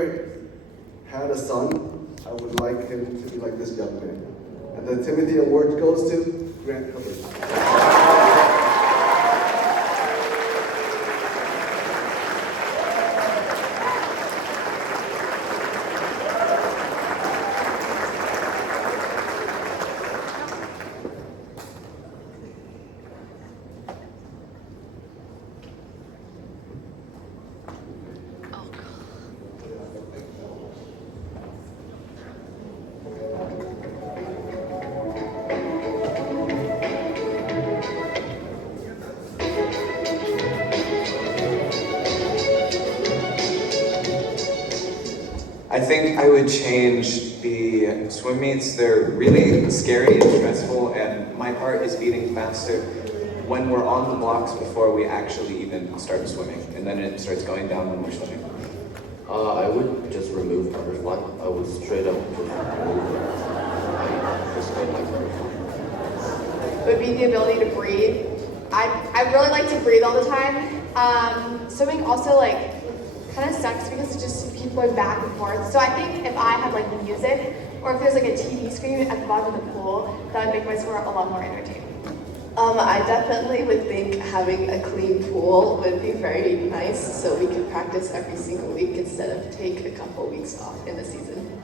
ever had a son, I would like him to be like this young man. And the Timothy Award goes to Grant Hubbard. I think I would change the swim meets. They're really scary and stressful, and my heart is beating faster when we're on the blocks before we actually even start swimming, and then it starts going down when we're swimming. I would just remove butterfly. I would straight up just remove it. I just don't like butterfly. Would be the ability to breathe. I really like to breathe all the time. Swimming also like kind of sucks because it just keeps going back and forth. So I think if I had like music, or if there's like a TV screen at the bottom of the pool, that would make my sport a lot more entertaining. I definitely would think having a clean pool would be very nice, so we could practice every single week instead of take a couple weeks off in the season.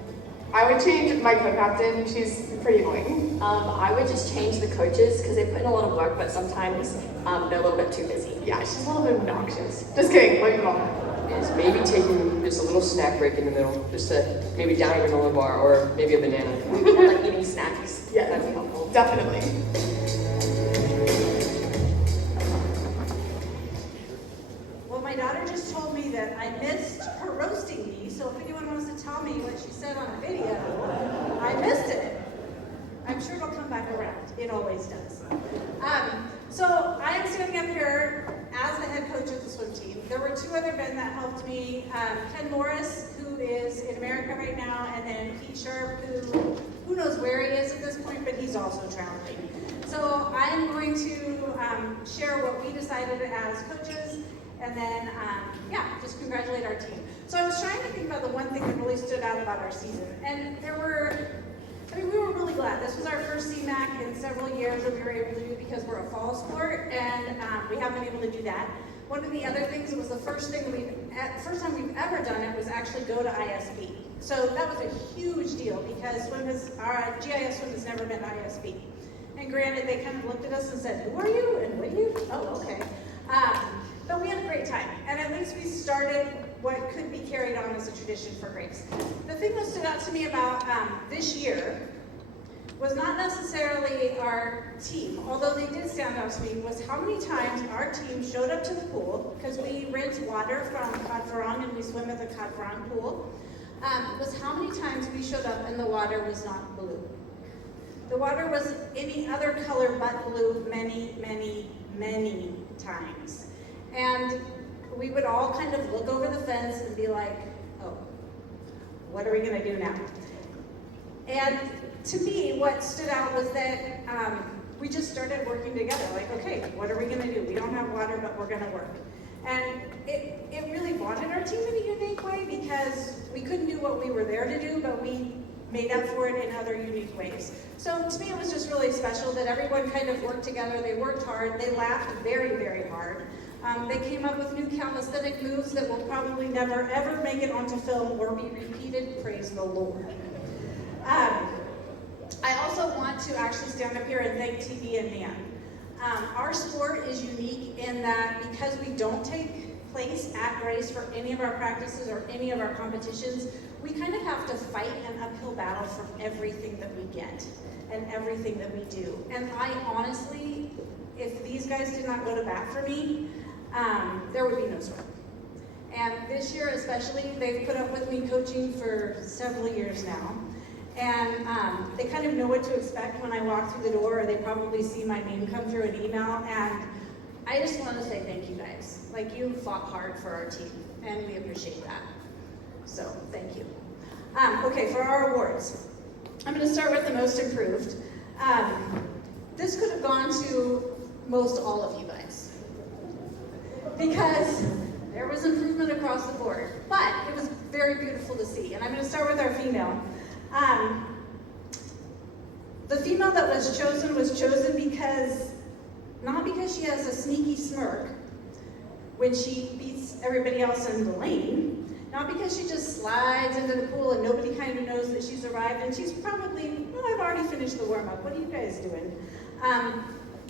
I would change my co-captain. She's pretty annoying. I would just change the coaches because they put in a lot of work, but sometimes they're a little bit too busy. Yeah, she's a little bit obnoxious. Just kidding, love you all. Is maybe taking just a little snack break in the middle, just to maybe down a granola bar or maybe a banana. Or like eating snacks. Yeah, That'd be helpful. Definitely. Well, my daughter just told me that I missed her roasting me, so if anyone wants to tell me what she said on a video, I missed it. I'm sure it'll come back around. It always does. So I am standing up here as the head coach of the swim team. There were two other men that helped me. Ken Morris, who is in America right now, and then Pete Sharp, who knows where he is at this point, but he's also traveling. So I'm going to share what we decided as coaches, and then, just congratulate our team. So I was trying to think about the one thing that really stood out about our season, and we were really glad. This was our first CMAC in several years that we were able to do because we're a fall sport, and we haven't been able to do that. One of the other things, it was the first time we've ever done it was actually go to ISB. So that was a huge deal because our GIS swim has never been to ISB. And granted, they kind of looked at us and said, "Who are you? And what are you?" Oh, okay. But we had a great time, and at least we started what could be carried on as a tradition for Grace. The thing that stood out to me about this year was not necessarily our team, although they did stand out to me, was how many times our team showed up to the pool, because we rent water from Cod Farang and we swim at the Cod Farang pool, was how many times we showed up and the water was not blue. The water was any other color but blue many, many, many times. And we would all kind of look over the fence and be like, oh, what are we gonna do now? And to me, what stood out was that we just started working together. Like, okay, what are we gonna do? We don't have water, but we're gonna work. And it really bonded our team in a unique way because we couldn't do what we were there to do, but we made up for it in other unique ways. So to me, it was just really special that everyone kind of worked together. They worked hard. They laughed very, very hard. They came up with new calisthenic moves that will probably never, ever make it onto film or be repeated. Praise the Lord. I also want to actually stand up here and thank TV and Man. Our sport is unique in that because we don't take place at Grace for any of our practices or any of our competitions, we kind of have to fight an uphill battle for everything that we get and everything that we do. And I honestly, if these guys did not go to bat for me, there would be no sport. And this year especially, they've put up with me coaching for several years now. And they kind of know what to expect when I walk through the door, or they probably see my name come through an email. And I just want to say thank you guys. Like, you fought hard for our team, and we appreciate that. So, thank you. Okay, for our awards. I'm going to start with the most improved. This could have gone to most all of you guys, because there was improvement across the board. But it was very beautiful to see. And I'm going to start with our female. The female that was chosen because, not because she has a sneaky smirk when she beats everybody else in the lane, not because she just slides into the pool and nobody kind of knows that she's arrived and she's probably, well, I've already finished the warm-up, what are you guys doing?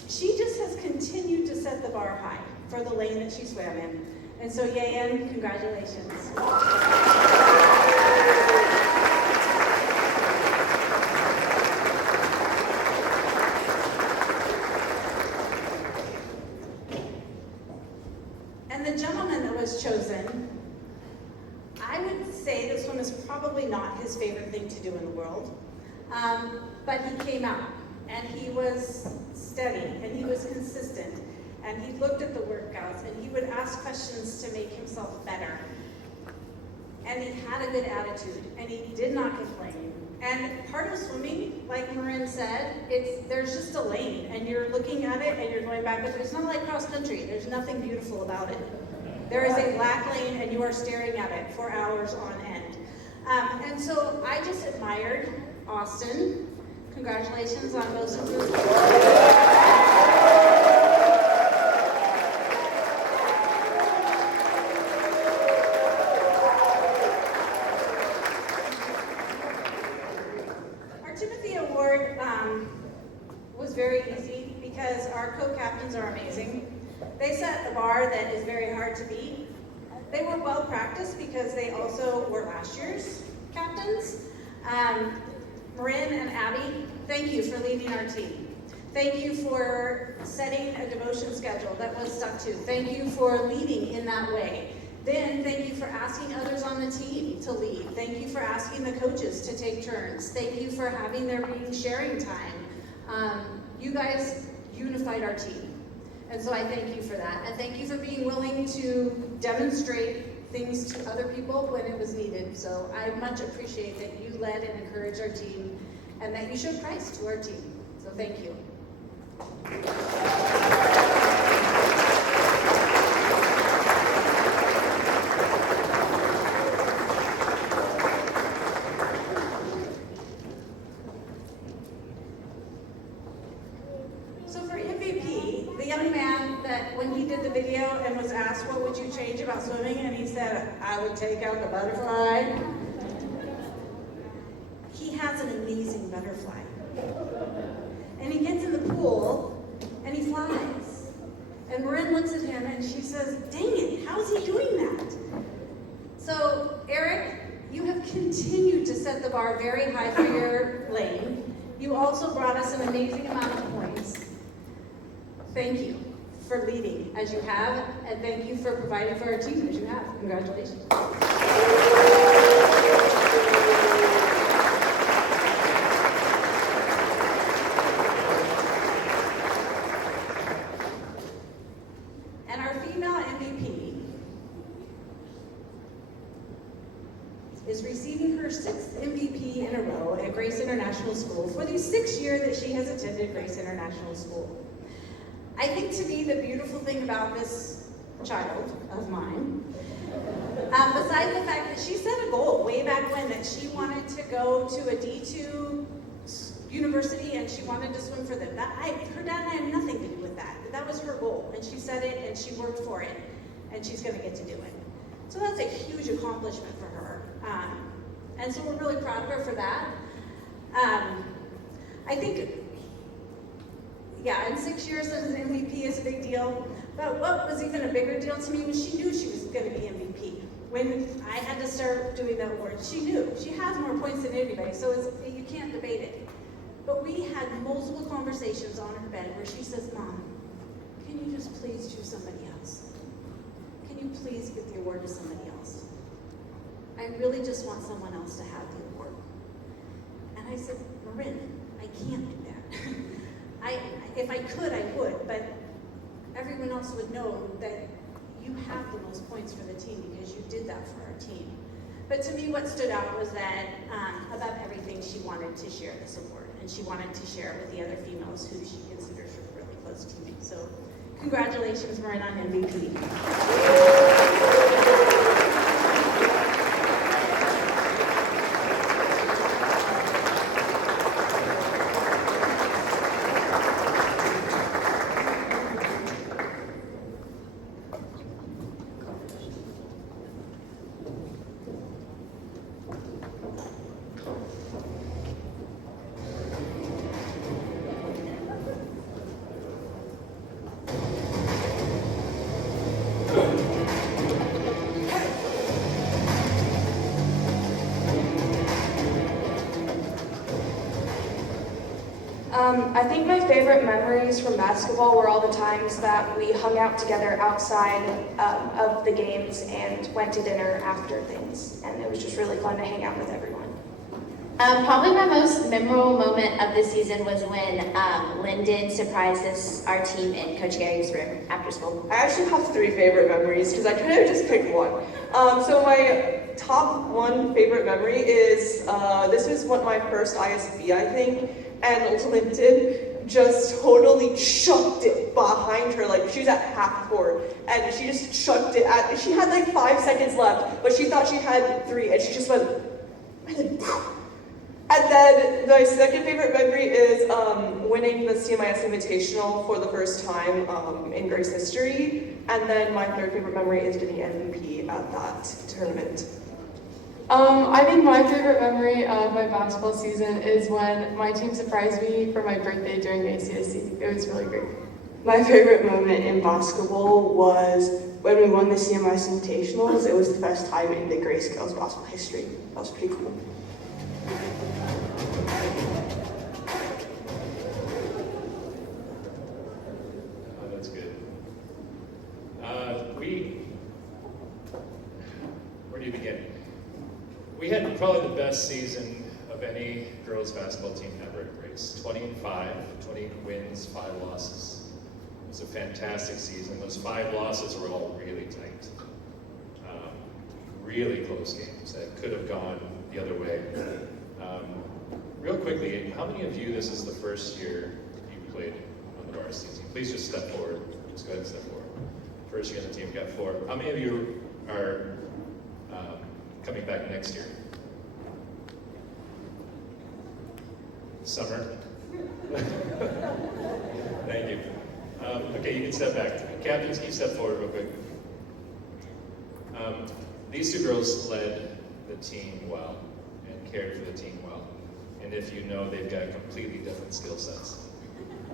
She just has continued to set the bar high for the lane that she swam in. And so, Yayan, congratulations. And the gentleman that was chosen, I would say this one is probably not his favorite thing to do in the world, but he came out and he was steady and he was consistent and he looked at the workouts and he would ask questions to make himself better. And he had a good attitude and he did not complain. And part of swimming, like Marin said, there's just a lane and you're looking at it and you're going back. It's not like cross country. There's nothing beautiful about it. There is a black lane and you are staring at it for hours on end. And so I just admired Austin. Congratulations on most improved. Our Timothy Award was very easy because our co-captains are amazing. They set a bar that is very hard to beat. They were well practiced because they also were last year's captains. Marin and Abby, thank you for leading our team. Thank you for setting a devotion schedule that was stuck to. Thank you for leading in that way. Then thank you for asking others on the team to lead. Thank you for asking the coaches to take turns. Thank you for having there being sharing time. You guys unified our team. And so I thank you for that. And thank you for being willing to demonstrate things to other people when it was needed. So I much appreciate that you led and encouraged our team and that you showed Christ to our team. So thank you. So for MVP, the young man that when he did the video and was asked what would you change about swimming, and he said, I would take out the butterfly. He has an amazing butterfly. And he gets in the pool and he flies. And Marin looks at him and she says, dang it, how is he doing that? So Eric, you have continued to set the bar very high for your lane. You also brought us an amazing amount of points. Thank you for leading as you have, and thank you for providing for our team as you have. Congratulations. And our female MVP is receiving her 6th MVP in a row at Grace International School for the 6th year that she has attended Grace International School. I think to me the beautiful thing about this child of mine, besides the fact that she set a goal way back when that she wanted to go to a D2 university and she wanted to swim for them. Her dad and I have nothing to do with that. That was her goal and she set it and she worked for it and she's going to get to do it. So that's a huge accomplishment for her. And so we're really proud of her for that. I think, yeah, in 6 years as an MVP is a big deal, but what was even a bigger deal to me was she knew she was going to be MVP. When I had to start doing the awards, she knew. She has more points than anybody, so you can't debate it. But we had multiple conversations on her bed where she says, Mom, can you just please choose somebody else? Can you please give the award to somebody else? I really just want someone else to have the award. And I said, Marin, I can't do that. If I could, I would, but everyone else would know that you have the most points for the team because you did that for our team. But to me, what stood out was that above everything, she wanted to share this award, and she wanted to share it with the other females who she considers her really close teammates. So congratulations, Marin, on MVP. I think my favorite memories from basketball were all the times that we hung out together outside of the games and went to dinner after things. And it was just really fun to hang out with everyone. Probably my most memorable moment of the season was when Lyndon surprised our team in Coach Gary's room after school. I actually have 3 favorite memories because I kind of just picked one. So my top 1 favorite memory is, this was my first ISB, I think, and Lyndon just totally chucked it behind her, like she was at half court, and she just chucked it she had like 5 seconds left, but she thought she had 3, and she just went, and then, and then my second favorite memory is winning the CMIS Invitational for the first time in Grace history. And then my third favorite memory is getting MVP at that tournament. I think my favorite memory of my basketball season is when my team surprised me for my birthday during ACSC. It was really great. My favorite moment in basketball was when we won the CMIS Invitationals. It was the first time in the Grace girls basketball history. That was pretty cool. Oh, that's good. Where do you begin? We had probably the best season of any girls basketball team ever at Grace. 20-5, 20 wins, 5 losses. It was a fantastic season. Those 5 losses were all really tight. Really close games that could have gone the other way. Real quickly, how many of you, this is the first year you played on the varsity team? Please just step forward. Just go ahead and step forward. First year on the team, got 4. How many of you are coming back next year? Summer? Thank you. Okay, you can step back. Captains, can you step forward real quick? These 2 girls led the team well and cared for the team well. And if you know, they've got completely different skill sets.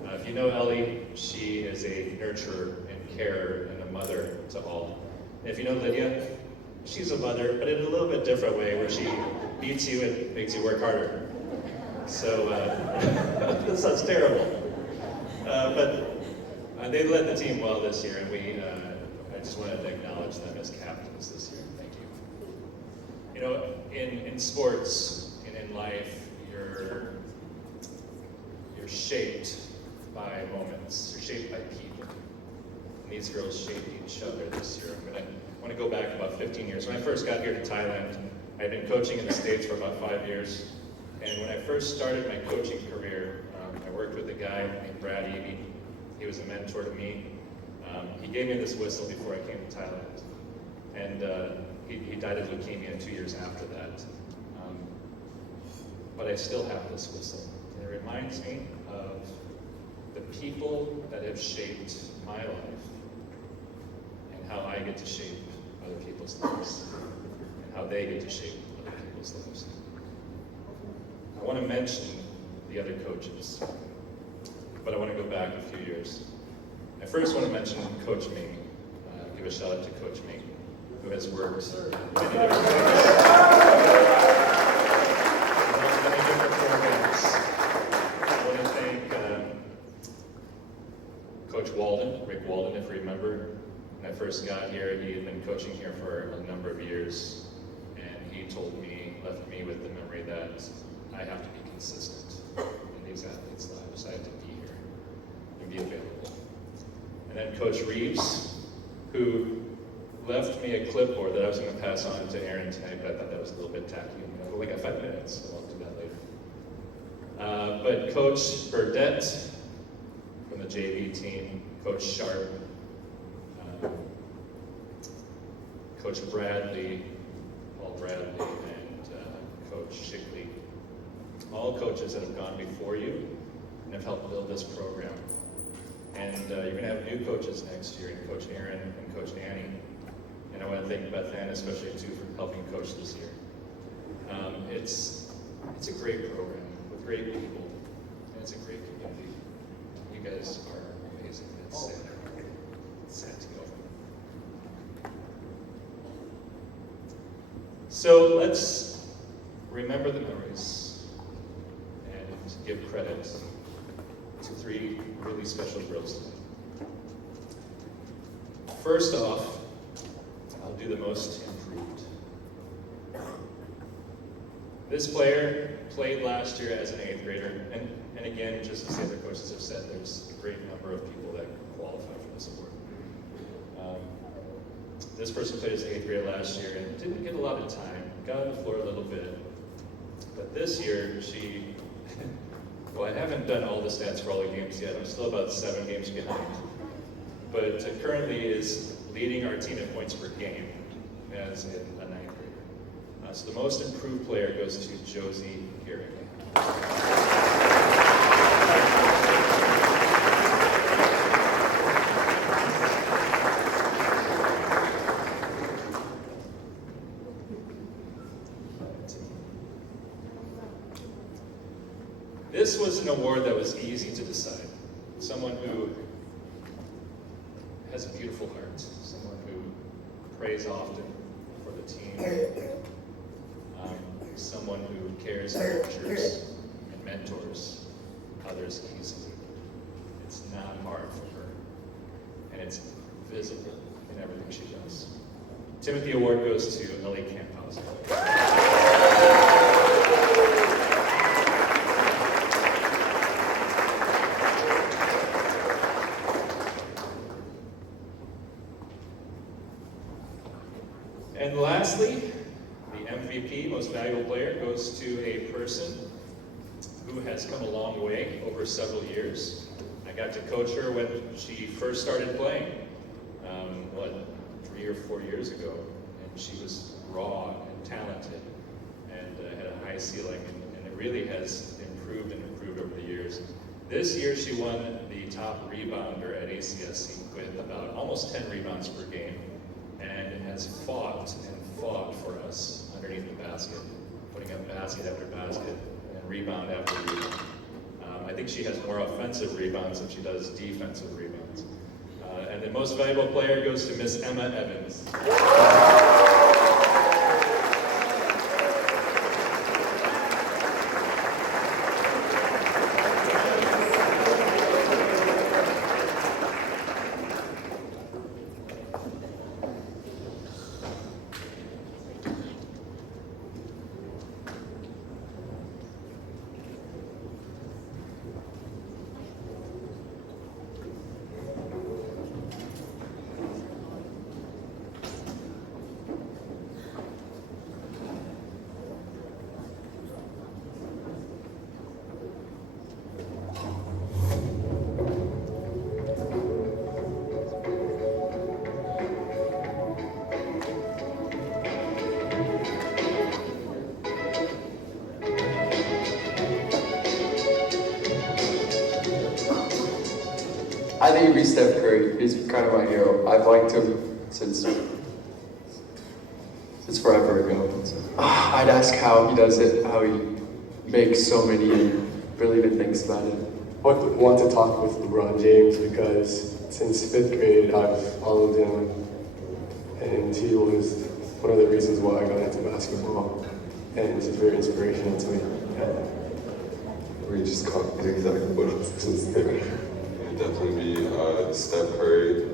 If you know Ellie, she is a nurturer and carer and a mother to all. And if you know Lydia, she's a mother, but in a little bit different way, where she beats you and makes you work harder. So, that sounds terrible. But they led the team well this year, and I just wanted to acknowledge them as captains this year. Thank you. You know, in sports and in life, you're shaped by moments. You're shaped by people. And these girls shaped each other this year. I want to go back about 15 years. When I first got here to Thailand, I had been coaching in the States for about 5 years. And when I first started my coaching career, I worked with a guy named Brad Eby. He was a mentor to me. He gave me this whistle before I came to Thailand. And he died of leukemia 2 years after that. But I still have this whistle. And it reminds me of the people that have shaped my life and how I get to shape other people's lives and how they get to shape other people's lives. I want to mention the other coaches, but I want to go back a few years. I first want to mention Coach Ming. Give a shout out to Coach Ming, who has worked in many different programs. I want to thank Coach Walden, Rick Walden, if you remember. When I first got here, he had been coaching here for a number of years, and he left me with the memory that I have to be consistent in these athletes' lives. I have to be here and be available. And then Coach Reeves, who left me a clipboard that I was going to pass on to Aaron tonight, but I thought that was a little bit tacky. I've only got 5 minutes, so I'll do that later. But Coach Burdette from the JV team, Coach Sharp, Coach Bradley, Paul Bradley, and Coach Shickley. All coaches that have gone before you and have helped build this program. And you're going to have new coaches next year, and Coach Aaron and Coach Annie. And I want to thank Beth Ann especially too for helping coach this year. It's a great program with great people, and it's a great community. You guys are amazing. It's sad. It's sad to go. So let's remember the memories and give credit 3 really special girls tonight. First off, I'll do the most improved. This player played last year as an 8th grader, and again, just as the other coaches have said, there's a great number of people that qualify for this award. This person played as 8th grade last year and didn't get a lot of time, got on the floor a little bit, but this year she, well, I haven't done all the stats for all the games yet, I'm still about 7 games behind, but currently is leading our team in points per game as a 9th grader. So the most improved player goes to Josie Garrick. This was an award that was easy to decide. Someone who has a beautiful heart, someone who prays often for the team, someone who cares and nurtures and mentors others easily. It's not hard for her, and it's visible in everything she does. Timothy Award goes to Ellie Camphausen. And lastly, the MVP, most valuable player, goes to a person who has come a long way over several years. I got to coach her when she first started playing, 3 or 4 years ago, and she was raw and talented and had a high ceiling, and it really has improved and improved over the years. This year she won the top rebounder at ACSC with about almost 10 rebounds per game, and has fought for us underneath the basket, putting up basket after basket and rebound after rebound. I think she has more offensive rebounds than she does defensive rebounds. And the most valuable player goes to Miss Emma Evans. I think it'd be Steph Curry. He's kind of my hero. I've liked him since forever ago. So, I'd ask how he does it, how he makes so many brilliant things about it. I want to talk with LeBron James because since 5th grade I've followed him, and he was one of the reasons why I got into basketball, and he's very inspirational to me. We just copied exactly what I was going to say. It'd definitely be Steph Curry.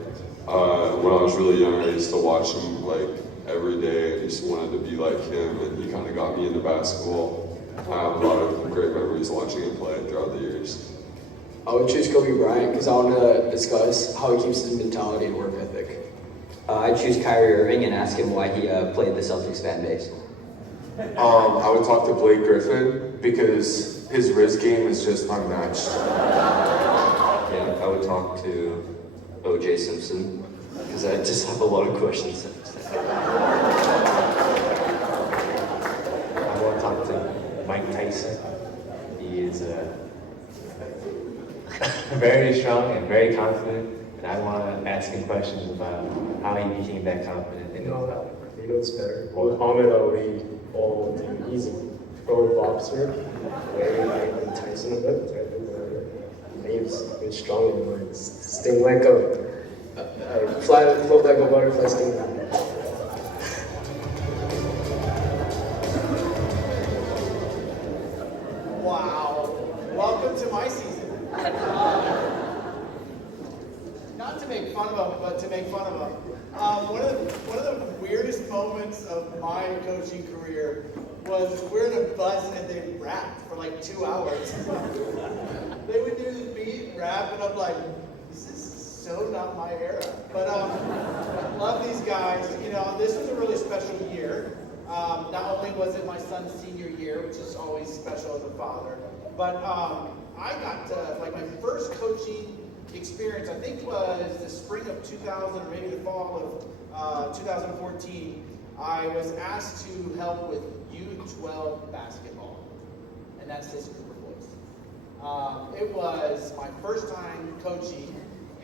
When I was really young, I used to watch him like every day. I just wanted to be like him, and he kind of got me into basketball. I have a lot of great memories watching him play throughout the years. I would choose Kobe Bryant because I want to discuss how he keeps his mentality and work ethic. I'd choose Kyrie Irving and ask him why he played the Celtics fan base. I would talk to Blake Griffin because his wrist game is just unmatched. Yeah, I would talk to O.J. Simpson because I just have a lot of questions. I want to talk to Mike Tyson. He is very strong and very confident, and I want to ask him questions about how he became that confident. You know what's better? Muhammad Ali, all the easy pro boxer, very like Tyson a bit. He's strong in words. Sting like a float like a butterfly, sting. Wow, welcome to my season. make fun of him, but to make fun of him. One of the weirdest moments of my coaching career was we're in a bus and they rapped for like 2 hours. They would do this beat rap, and I'm like, this is so not my era. But love these guys. You know, this was a really special year. Not only was it my son's senior year, which is always special as a father, but I got to, like, my first coaching experience, I think was the spring of 2000 or maybe the fall of 2014. I was asked to help with U12 basketball, and that's this group of boys. It was my first time coaching,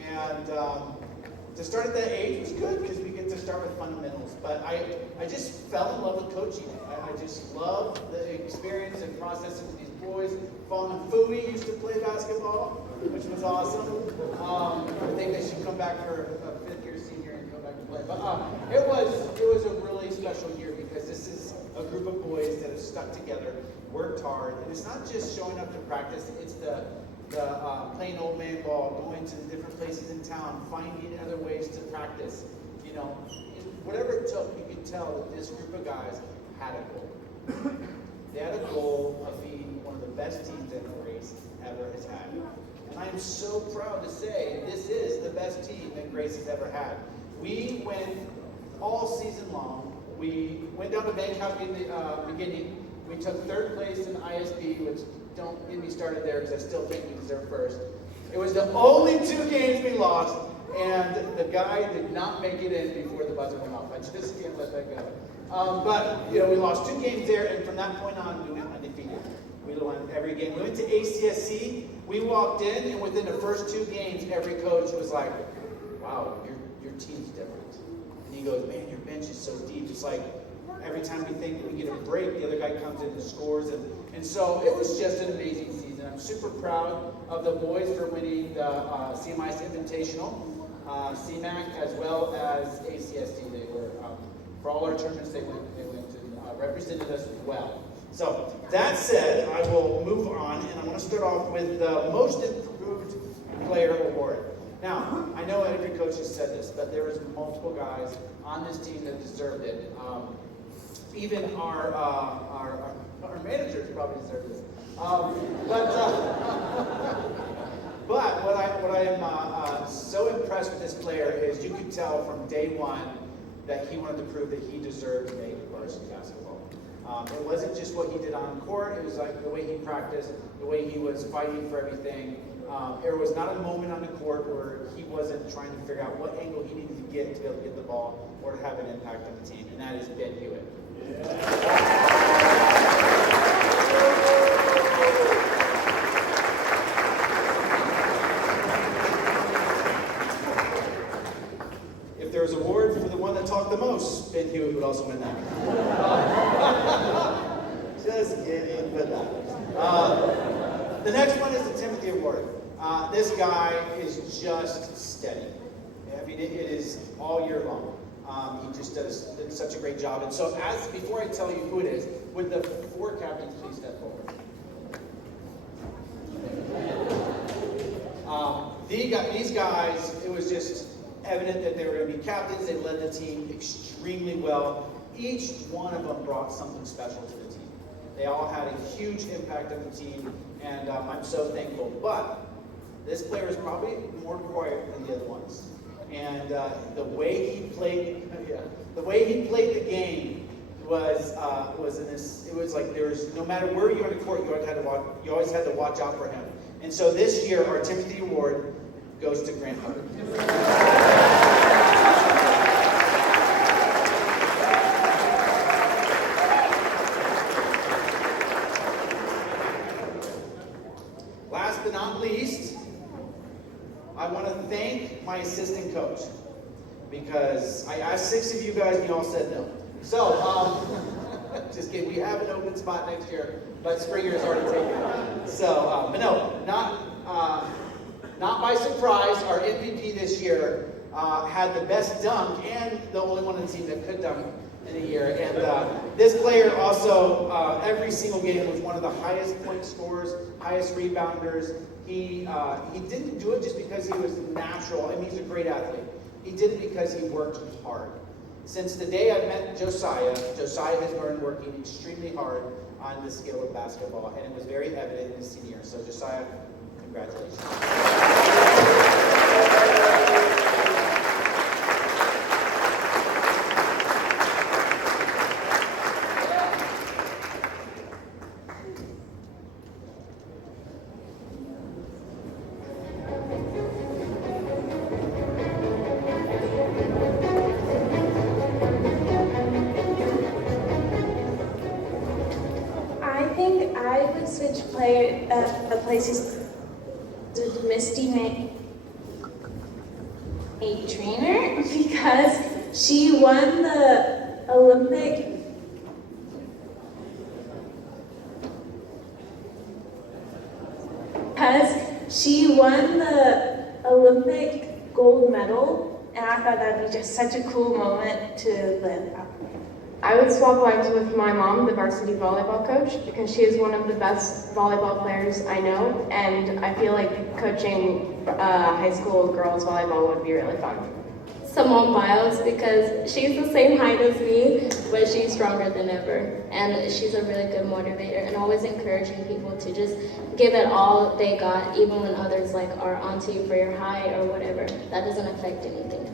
and to start at that age was good because we get to start with fundamentals, but I just fell in love with coaching. I just loved the experience and processing with these boys. Fawn and Fui used to play basketball, which was awesome. I think they should come back for a fifth-year senior and come back to play. But it was a really special year because this is a group of boys that have stuck together, worked hard, and it's not just showing up to practice. It's the playing old man ball, going to the different places in town, finding other ways to practice. You know, whatever it took, you could tell that this group of guys had a goal. They had a goal of being one of the best teams that Grace ever has had. And I am so proud to say this is the best team that Grace has ever had. We went all season long. We went down to Bangkok in the beginning. We took third place in ISB, which don't get me started there because I still think we deserve first. It was the only 2 games we lost, and the guy did not make it in before the buzzer went off. I just can't let that go. But, you know, we lost 2 games there, and from that point on, we went undefeated. We won every game. We went to ACSC. We walked in, and within the first 2 games, every coach was like, wow, your team's different. And he goes, man, your bench is so deep. It's like every time we think we get a break, the other guy comes in and scores. And so it was just an amazing season. I'm super proud of the boys for winning the CMIS Invitational, CMAC, as well as ACSC. They were, for all our tournaments, they went and represented us well. So that said, I will move on, and I want to start off with the Most Improved Player Award. Now, I know every coach has said this, but there was multiple guys on this team that deserved it. Even our managers probably deserve this. But what I am so impressed with this player is you could tell from day one that he wanted to prove that he deserved to make varsity basketball. It wasn't just what he did on court, it was like the way he practiced, the way he was fighting for everything. There was not a moment on the court where he wasn't trying to figure out what angle he needed to get to be able to get the ball or to have an impact on the team, and that is Ben Hewitt. If there was an award for the one that talked the most, Ben Hewitt would also win that. Just kidding, but not. The next one is the Timothy Award. This guy is just steady. I mean, it is all year long. He just does such a great job. And so, before I tell you who it is, would the 4 captains please step forward? These guys, it was just evident that they were going to be captains. They led the team extremely well. Each one of them brought something special to the team. They all had a huge impact on the team, and I'm so thankful. But this player is probably more quiet than the other ones. And the way he played, the game was in this. It was like there was, no matter where you were on the court, you always had to watch out for him. And so this year, our Timothy Award goes to Grant Hubbard. Last but not least, I want to thank my assistant coach, because I asked 6 of you guys and you all said no. So, just kidding, we have an open spot next year, but Springer's already taken. So, but no, not by surprise, our MVP this year had the best dunk and the only one on the team that could dunk in a year. And This player also, every single game, was one of the highest point scorers, highest rebounders. He didn't do it just because he was natural. I mean, he's a great athlete. He did it because he worked hard. Since the day I met Josiah has been working extremely hard on the skill of basketball, and it was very evident in his senior year. So Josiah, congratulations. I think I would switch places with Misty May, a trainer, because she won the Olympic gold medal, and I thought that'd be just such a cool moment to live out. I would swap lives with my mom, the varsity volleyball coach, because she is one of the best volleyball players I know, and I feel like coaching high school girls volleyball would be really fun. Simone Biles, because she's the same height as me, but she's stronger than ever. And she's a really good motivator and always encouraging people to just give it all they got, even when others are onto you for your high or whatever. That doesn't affect anything.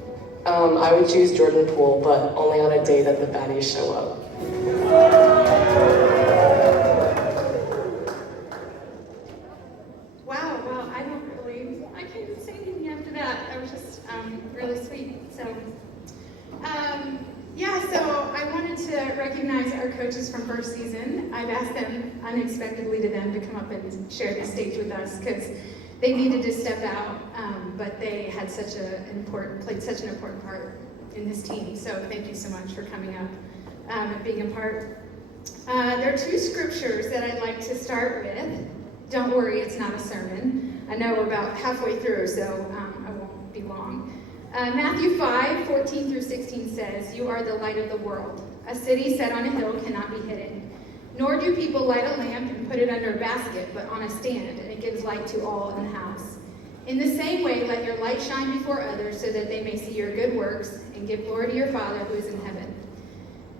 I would choose Jordan Poole, but only on a day that the baddies show up. Wow, well, I can't say anything after that. That was just really sweet. So, so I wanted to recognize our coaches from first season. I've asked them unexpectedly to them to come up and share the stage with us because they needed to step out, but they had played such an important part in this team. So thank you so much for coming up and being a part. There are two scriptures that I'd like to start with. Don't worry, it's not a sermon. I know we're about halfway through, so I won't be long. Matthew 5:14-16 says, "You are the light of the world. A city set on a hill cannot be hidden. Nor do people light a lamp and put it under a basket, but on a stand, and it gives light to all in the house. In the same way, let your light shine before others so that they may see your good works and give glory to your Father who is in heaven."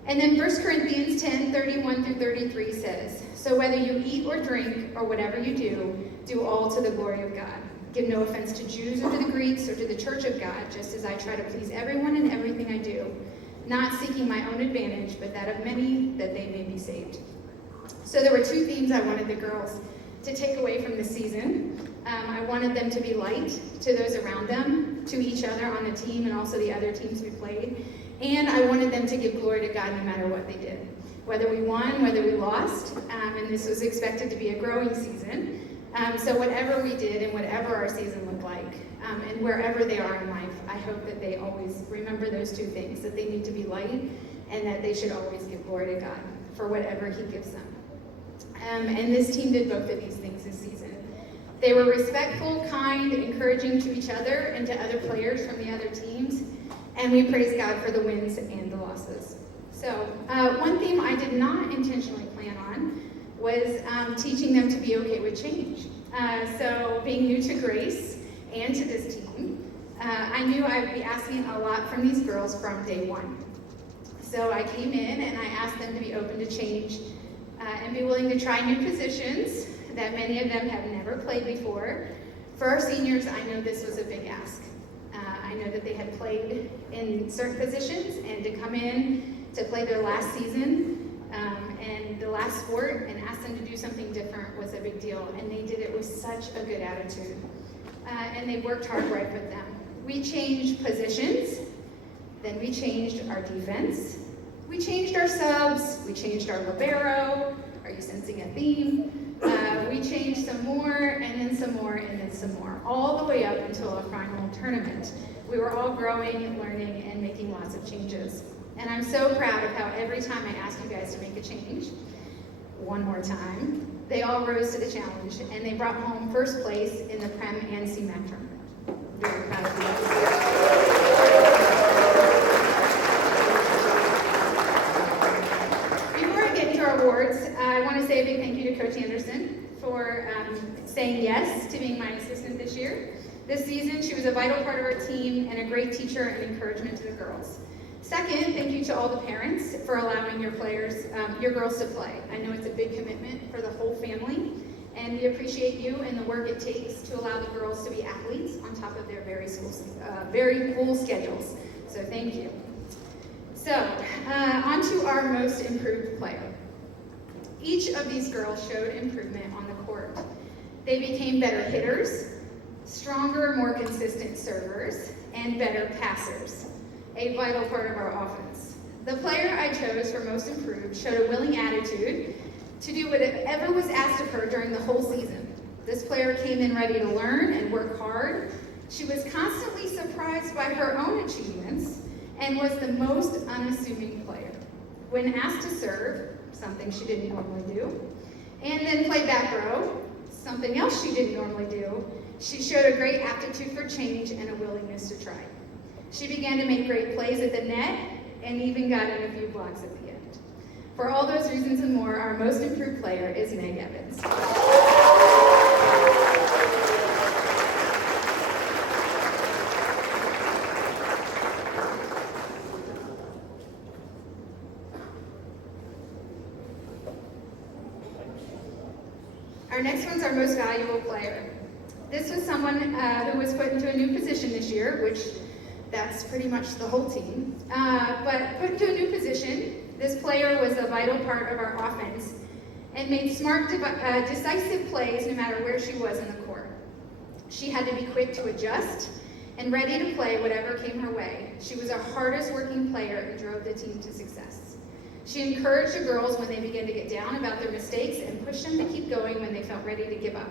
And then 1 Corinthians 10:31-33 says, "So whether you eat or drink or whatever you do all to the glory of God. Give no offense to Jews or to the Greeks or to the church of God, just as I try to please everyone in everything I do, not seeking my own advantage, but that of many, that they may be saved." So there were two themes I wanted the girls to take away from this season. I wanted them to be light to those around them, to each other on the team, and also the other teams we played. And I wanted them to give glory to God no matter what they did. Whether we won, whether we lost, and this was expected to be a growing season. So whatever we did and whatever our season looked like, and wherever they are in life, I hope that they always remember those two things, that they need to be light and that they should always give glory to God for whatever He gives them. And this team did both of these things this season. They were respectful, kind, encouraging to each other and to other players from the other teams, and we praise God for the wins and the losses. So one theme I did not intentionally plan on was teaching them to be okay with change. So being new to Grace and to this team, I knew I'd be asking a lot from these girls from day one. So I came in and I asked them to be open to change and be willing to try new positions that many of them have never played before. For our seniors, I know this was a big ask. I know that they had played in certain positions, and to come in to play their last season and the last sport and ask them to do something different was a big deal, and they did it with such a good attitude. And they worked hard right with them. We changed positions, then we changed our defense, we changed our subs, we changed our libero. Are you sensing a theme? We changed some more, and then some more, and then some more, all the way up until a final tournament. We were all growing, learning, and making lots of changes. And I'm so proud of how every time I asked you guys to make a change, one more time, they all rose to the challenge, and they brought home first place in the Prem and CMAC tournament. Very proud of you. I want to say a big thank you to Coach Anderson for saying yes to being my assistant this year. This season, she was a vital part of our team and a great teacher and encouragement to the girls. Second, thank you to all the parents for allowing your girls to play. I know it's a big commitment for the whole family, and we appreciate you and the work it takes to allow the girls to be athletes on top of their very full schedules. So thank you. So, on to our most improved player. Each of these girls showed improvement on the court. They became better hitters, stronger, more consistent servers, and better passers, a vital part of our offense. The player I chose for most improved showed a willing attitude to do whatever was asked of her during the whole season. This player came in ready to learn and work hard. She was constantly surprised by her own achievements and was the most unassuming player. When asked to serve, something she didn't normally do, and then play back row, something else she didn't normally do, she showed a great aptitude for change and a willingness to try. She began to make great plays at the net and even got in a few blocks at the end. For all those reasons and more, our most improved player is Meg Evans. Our next one's our most valuable player. This was someone who was put into a new position this year, which that's pretty much the whole team. But put into a new position, this player was a vital part of our offense and made smart, decisive plays no matter where she was in the court. She had to be quick to adjust and ready to play whatever came her way. She was our hardest working player and drove the team to success. She encouraged the girls when they began to get down about their mistakes and pushed them to keep going when they felt ready to give up.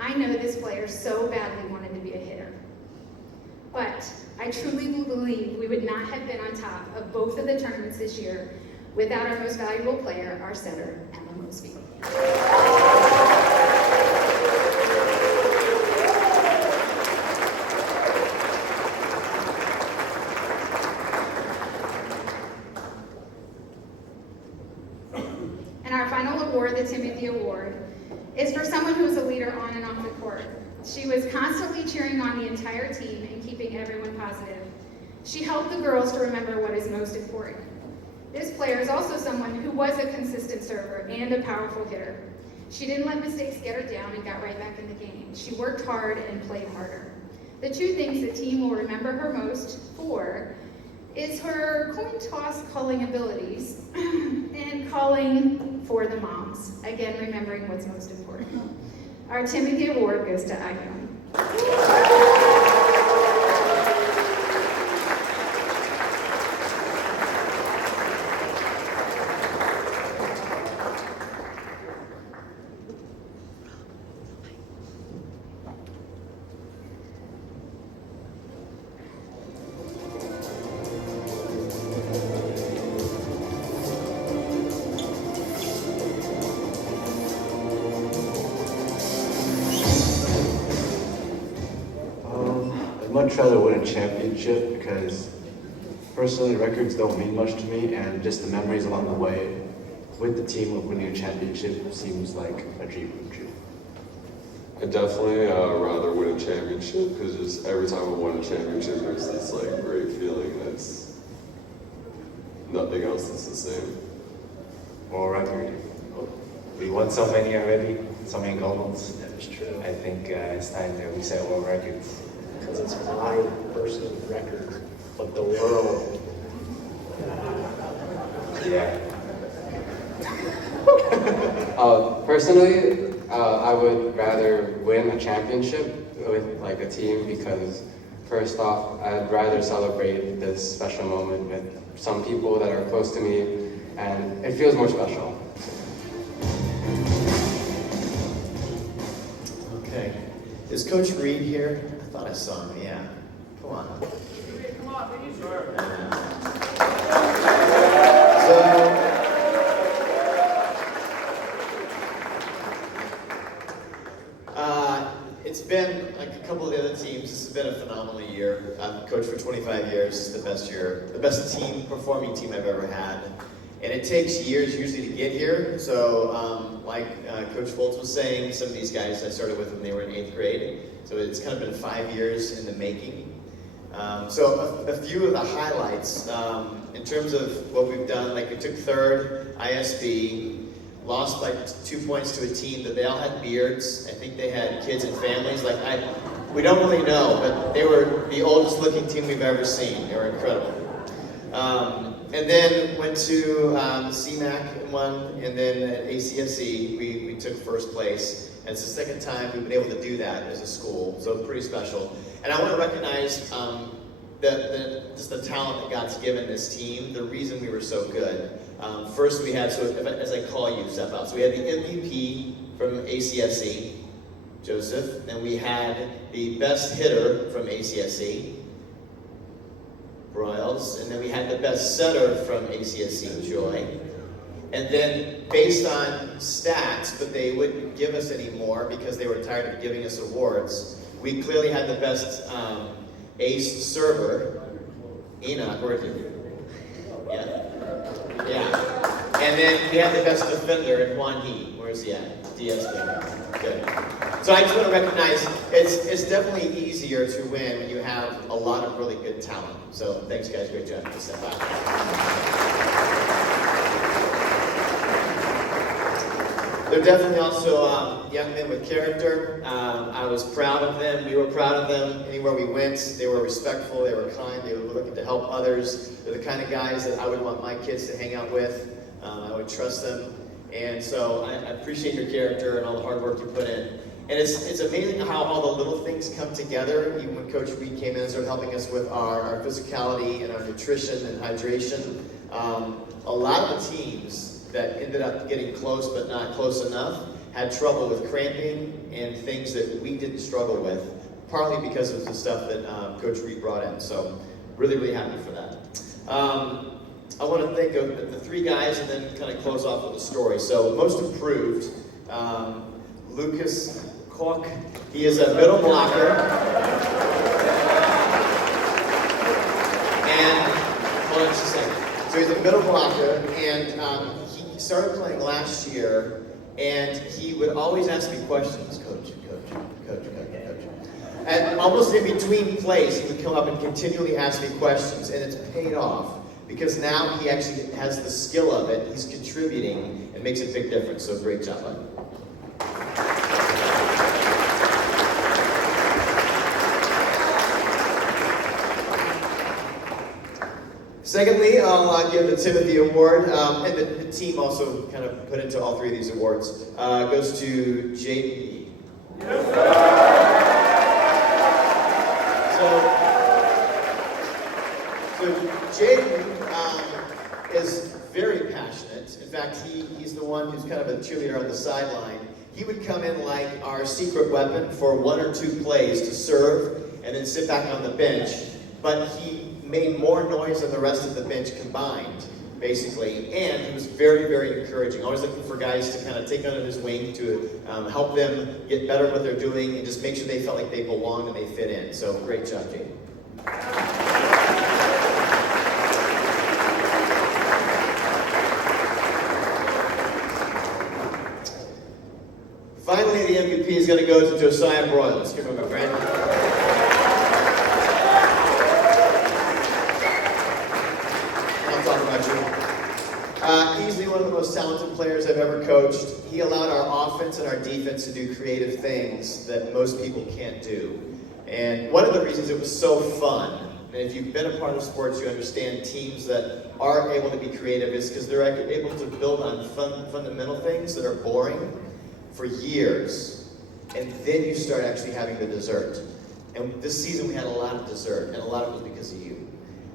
I know this player so badly wanted to be a hitter. But I truly believe we would not have been on top of both of the tournaments this year without our most valuable player, our setter, Emma Mosby. And our final award, the Timothy Award, is for someone who was a leader on and off the court. She was constantly cheering on the entire team and keeping everyone positive. She helped the girls to remember what is most important. This player is also someone who was a consistent server and a powerful hitter. She didn't let mistakes get her down and got right back in the game. She worked hard and played harder. The two things the team will remember her most for is her coin toss calling abilities and calling for the moms. Again, remembering what's most important. Our Timothy Award goes to Icon. I'd much rather win a championship because personally records don't mean much to me, and just the memories along the way with the team of winning a championship seems like a dream come true. I'd definitely rather win a championship because just every time I win a championship there's this like great feeling that's nothing else is the same. World record. We won so many already, so many golds. That is true. I think it's time that we set world records. Because it's my personal record, but the world. Yeah. Personally, I would rather win a championship with like a team because first off, I'd rather celebrate this special moment with some people that are close to me, and it feels more special. Okay. Is Coach Reed here? I thought I saw him, yeah. Come on. Come on, be sure. It's been like a couple of the other teams. This has been a phenomenal year. I've coached for 25 years. It's the best year, the best team, performing team I've ever had. And it takes years usually to get here. So like Coach Foltz was saying, some of these guys I started with when they were in 8th grade. So it's kind of been 5 years in the making. So a few of the highlights in terms of what we've done, like we took 3rd ISB, lost by 2 points to a team that they all had beards. I think they had kids and families. We don't really know, but they were the oldest looking team we've ever seen. They were incredible. And then went to CMAC and won, and then at ACSC we took 1st place. And it's the second time we've been able to do that as a school, so pretty special. And I want to recognize just the talent that God's given this team, the reason we were so good. First we had, as I call you, step out. So we had the MVP from ACSC, Joseph. Then we had the best hitter from ACSC, Broyles. And then we had the best setter from ACSC, Joy. And then based on stats, but they wouldn't give us any more because they were tired of giving us awards, we clearly had the best ace server, Enoch, where is he? Yeah. And then we had the best defender in Juan He. Where is he at? DSP. Good. So I just want to recognize it's definitely easier to win when you have a lot of really good talent. So thanks guys, great job. Just step back. They're definitely also young men with character. I was proud of them. We were proud of them. Anywhere we went, they were respectful, they were kind, they were looking to help others. They're the kind of guys that I would want my kids to hang out with. I would trust them. And so I appreciate your character and all the hard work you put in. And it's amazing how all the little things come together. Even when Coach Reed came in and started helping us with our physicality and our nutrition and hydration. A lot of the teams that ended up getting close but not close enough had trouble with cramping and things that we didn't struggle with, partly because of the stuff that Coach Reed brought in. So really, really happy for that. I want to thank the 3 guys and then kind of close off with a story. So most improved, Lucas Koch. He is a middle blocker. And hold on just a second. So he's a middle blocker, and he started playing last year, and he would always ask me questions, coach. And almost in between plays, he would come up and continually ask me questions, and it's paid off because now he actually has the skill of it. He's contributing and makes a big difference. So great job, buddy. Secondly, I'll give the Timothy Award, and the team also kind of put into all 3 of these awards. Goes to JD. So Jaden is very passionate. In fact, he's the one who's kind of a cheerleader on the sideline. He would come in like our secret weapon for 1 or 2 plays to serve and then sit back on the bench. But he made more noise than the rest of the bench combined, basically, and he was very, very encouraging. Always looking for guys to kind of take under his wing to help them get better at what they're doing and just make sure they felt like they belonged and they fit in. So great job, Jaden. Finally, the MVP is going to go to Josiah Broyles. Give him a friend. Easily one of the most talented players I've ever coached. He allowed our offense and our defense to do creative things that most people can't do. And one of the reasons it was so fun, and if you've been a part of sports, you understand teams that are able to be creative is because they're able to build on fundamental things that are boring for years. And then you start actually having the dessert. And this season we had a lot of dessert, and a lot of it was because of you.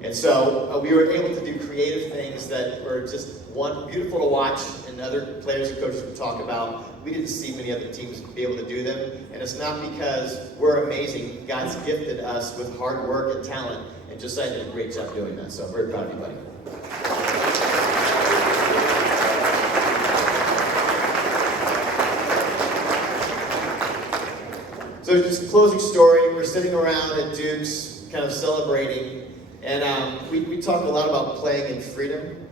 And so we were able to do creative things that were just, one, beautiful to watch, and other players and coaches would talk about. We didn't see many other teams be able to do them. And it's not because we're amazing. God's gifted us with hard work and talent, and Josiah did a great job doing that. So I'm very proud of you, buddy. So just a closing story. We're sitting around at Duke's, kind of celebrating. And we talk a lot about playing in freedom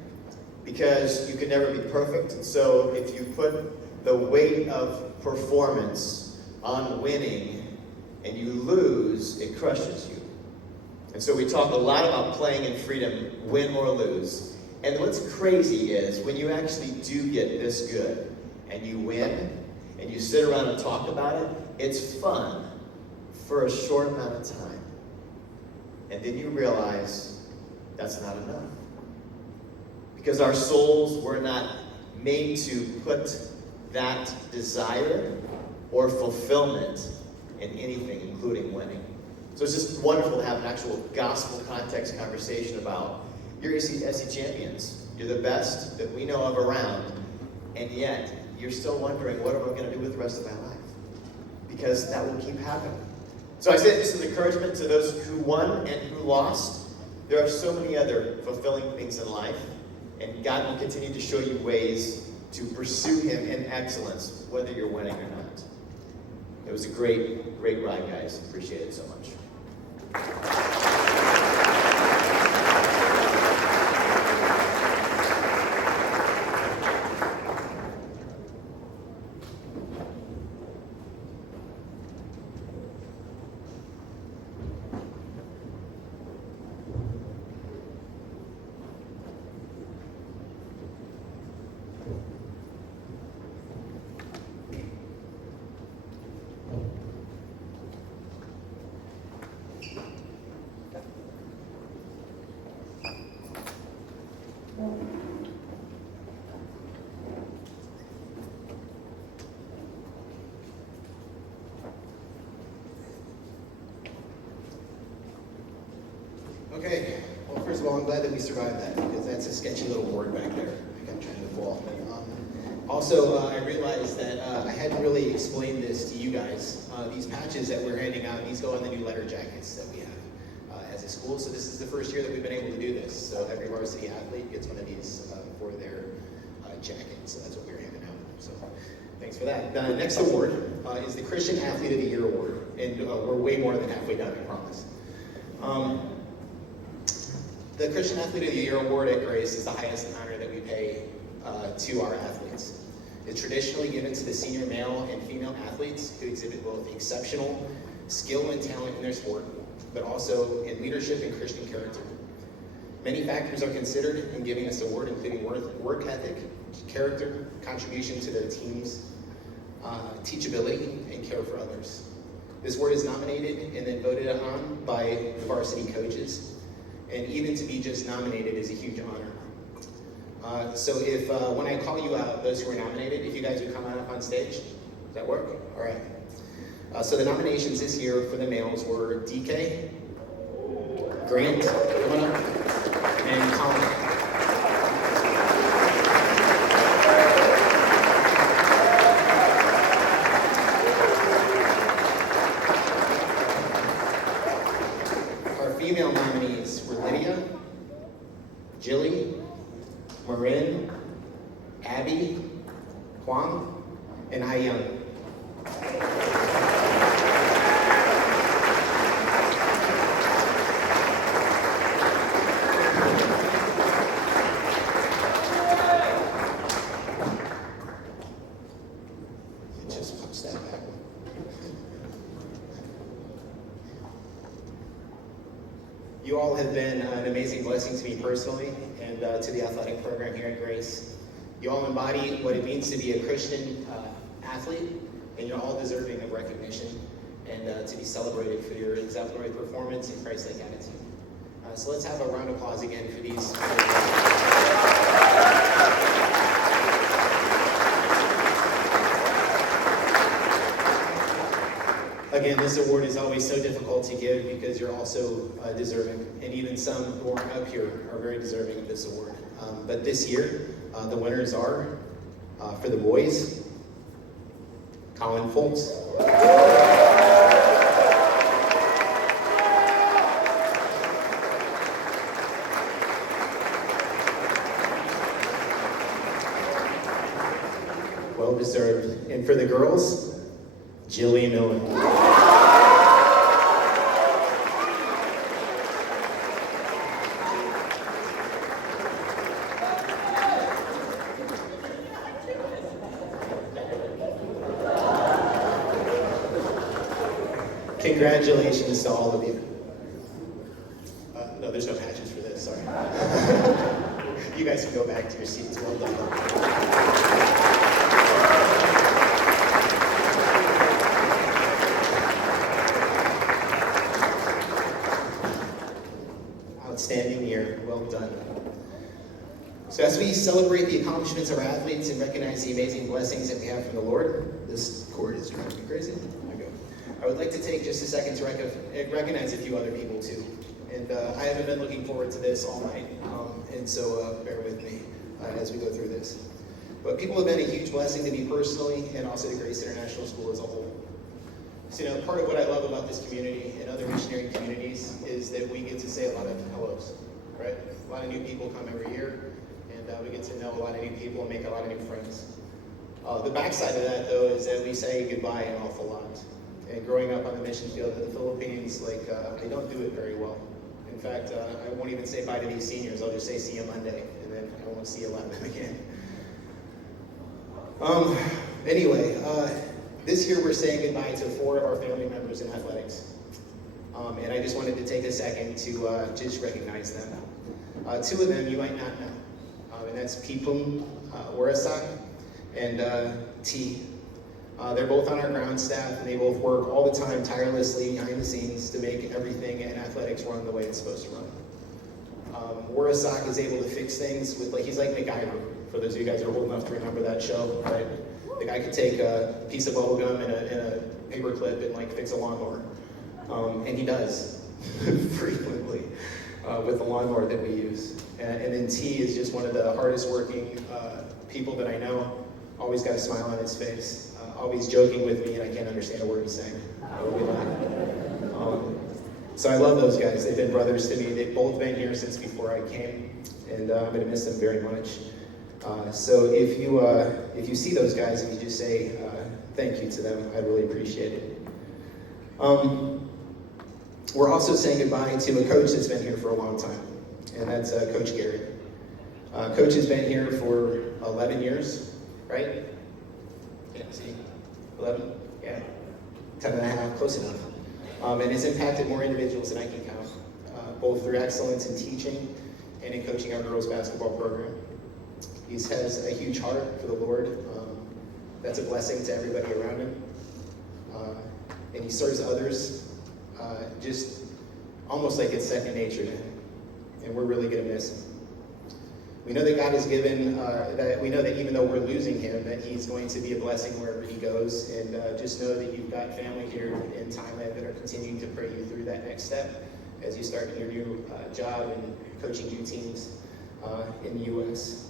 because you can never be perfect. And so if you put the weight of performance on winning and you lose, it crushes you. And so we talk a lot about playing in freedom, win or lose. And what's crazy is when you actually do get this good and you win and you sit around and talk about it, it's fun for a short amount of time. And then you realize that's not enough. Because our souls were not made to put that desire or fulfillment in anything, including winning. So it's just wonderful to have an actual gospel context conversation about you're SC champions. You're the best that we know of around, and yet you're still wondering, what am I going to do with the rest of my life? Because that will keep happening. So I say this as encouragement to those who won and who lost. There are so many other fulfilling things in life, and God will continue to show you ways to pursue Him in excellence, whether you're winning or not. It was a great, great ride, guys. Appreciate it so much. Okay, well, first of all, I'm glad that we survived that, because that's a sketchy little board back there. I got trying to fall. Also, I realized that I hadn't really explained this to you guys. These patches that we're handing out, these go on the new letter jackets that we have as a school. So this is the first year that we've been able to do this. So every varsity athlete gets one of these for their jacket. So that's what we're handing out. So thanks for that. The next award is the Christian Athlete of the Year Award. And we're way more than halfway done, I promise. The Christian Athlete of the Year Award at Grace is the highest honor that we pay to our athletes. It's traditionally given to the senior male and female athletes who exhibit both exceptional skill and talent in their sport, but also in leadership and Christian character. Many factors are considered in giving this award, including work ethic, character, contribution to their teams, teachability, and care for others. This award is nominated and then voted on by the varsity coaches, and even to be just nominated is a huge honor. So if when I call you out, those who are nominated, if you guys would come on up on stage, does that work? All right. So the nominations this year for the males were DK, Grant, come on up, and Colin. Our female nominees were Lydia, Jilly, Marin, Abby, Kwang, and Hai-Young. Just punch that back. You all have been an amazing blessing to me personally and to the athletic program here at Grace. You all embody what it means to be a Christian athlete, and you're all deserving of recognition and to be celebrated for your exemplary performance and Christ-like attitude. So let's have a round of applause again for these. Again, this award is always so difficult to give because you're all so deserving, and even some who aren't up here are very deserving of this award. But this year, the winners are, for the boys, Colin Foltz. Well deserved. And for the girls, Jillian Miller. Congratulations to all of you. No, there's no patches for this, sorry. You guys can go back to your seats. Well done. Outstanding year. Well done. So as we celebrate the accomplishments of our athletes and recognize the amazing blessings that we have from the Lord, this cord is driving me crazy. There we go. I would like to take just a second to recognize a few other people too. And I haven't been looking forward to this all night, and so bear with me as we go through this. But people have been a huge blessing to me personally and also to Grace International School as a whole. So, part of what I love about this community and other missionary communities is that we get to say a lot of hellos, right? A lot of new people come every year, and we get to know a lot of new people and make a lot of new friends. The backside of that, though, is that we say goodbye an awful lot. And growing up on the mission field in the Philippines, they don't do it very well. In fact, I won't even say bye to these seniors. I'll just say see you Monday, and then I won't see a lot of them again. Anyway, this year we're saying goodbye to 4 of our family members in athletics. And I just wanted to take a second to just recognize them. 2 of them you might not know, and that's Pipum Warasak and T. They're both on our ground staff, and they both work all the time tirelessly behind the scenes to make everything in athletics run the way it's supposed to run. Warasak is able to fix things with, he's like MacGyver, for those of you guys who are old enough to remember that show, right? The guy could take a piece of bubble gum and a paper clip and fix a lawnmower. And he does frequently with the lawnmower that we use. And then T is just one of the hardest working people that I know. Always got a smile on his face. Always joking with me, and I can't understand a word he's saying. So I love those guys. They've been brothers to me. They've both been here since before I came, and I'm going to miss them very much. So if you see those guys and you just say thank you to them, I really appreciate it. We're also saying goodbye to a coach that's been here for a long time, and that's Coach Garrett. Coach has been here for 11 years, right? Yeah, see? 11? Yeah. 10 and a half, close enough. And has impacted more individuals than I can count, both through excellence in teaching and in coaching our girls basketball program. He has a huge heart for the Lord. That's a blessing to everybody around him. And he serves others just almost like it's second nature to him. And we're really going to miss him. We know that God has given, we know that even though we're losing him, that he's going to be a blessing wherever he goes. And just know that you've got family here in Thailand that are continuing to pray you through that next step as you start your new job and coaching new teams in the U.S.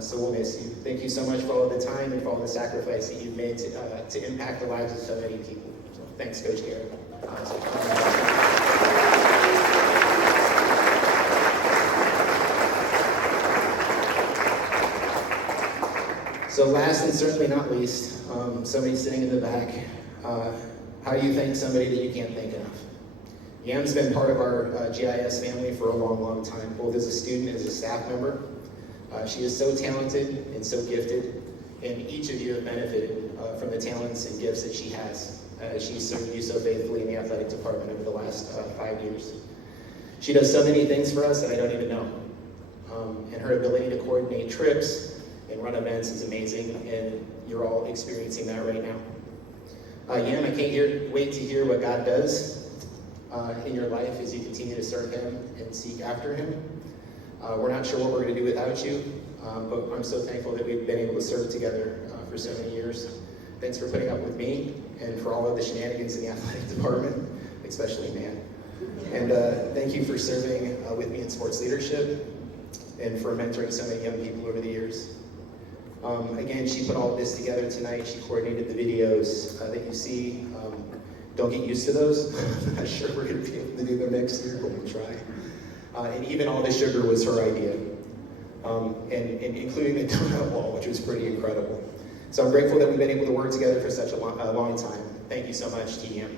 So we'll miss you. Thank you so much for all the time and for all the sacrifice that you've made to impact the lives of so many people. So thanks, Coach Garrett. So last and certainly not least, somebody sitting in the back, how do you thank somebody that you can't thank enough? Yam's been part of our GIS family for a long, long time, both as a student and as a staff member. She is so talented and so gifted, and each of you have benefited from the talents and gifts that she has. She's served you so faithfully in the athletic department over the last 5 years. She does so many things for us that I don't even know. And her ability to coordinate trips and run events is amazing, and you're all experiencing that right now. Yam, I can't wait to hear what God does in your life as you continue to serve him and seek after him. We're not sure what we're going to do without you, but I'm so thankful that we've been able to serve together for so many years. Thanks for putting up with me and for all of the shenanigans in the athletic department, especially Nan. And thank you for serving with me in sports leadership and for mentoring so many young people over the years. Again, she put all of this together tonight. She coordinated the videos that you see. Don't get used to those. I'm not sure we're going to be able to do them next year, but we'll try. And even all the sugar was her idea, and including the donut wall, which was pretty incredible. So I'm grateful that we've been able to work together for such a long time. Thank you so much, TDM.